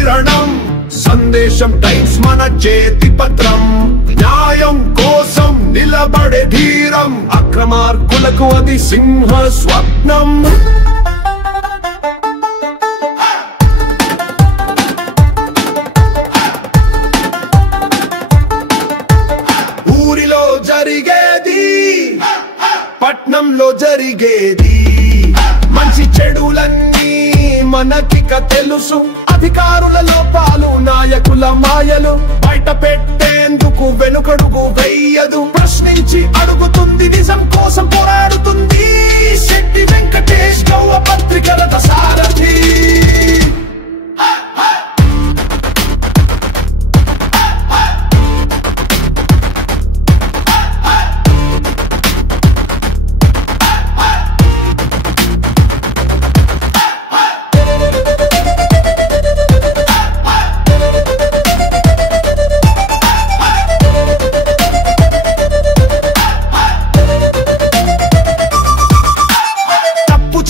కిరణం. సందేశం టైమ్స్ మన చేతి పత్రం, న్యాయం కోసం నిలబడే ధీరం, అక్రమార్కులకు అది సింహ స్వప్నం. ఊరిలో జరిగేది, పట్నంలో జరిగేది, మంచి చెడులన్నీ మనకిక తెలుసు. అధికారుల లోపాలు, నాయకుల మాయలు బయట పెట్టేందుకు వెనుకడుగు వెయ్యదు. ప్రశ్నించి అడుగుతుంది, నిజం కోసం పోరాడుతుంది. శెట్టి వెంకటేష్ గౌవ పత్రికల సారథి.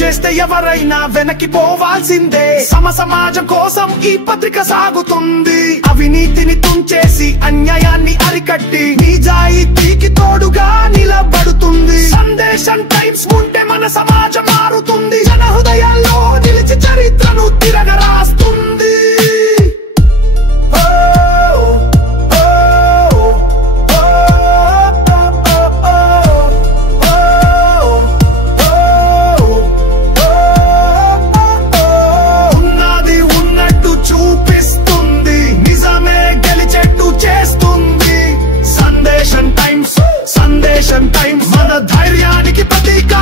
చేస్తే ఎవరైనా వెనక్కి పోవాల్సిందే. సమాజం కోసం ఈ పత్రిక సాగుతుంది. అవినీతిని తుంచేసి అన్యాయాన్ని అరికట్టి నిజాయితీకి తోడుగా నిలబడుతుంది. సందేశం టైమ్స్ ఉంటే మన సమాజం మారుతుంది. జన హృదయాల్లో నిలిచి చరిత్రను తిరగరాస్తుంది. సందేశం టైమ్స్ మన ధైర్యానికి ప్రతీక.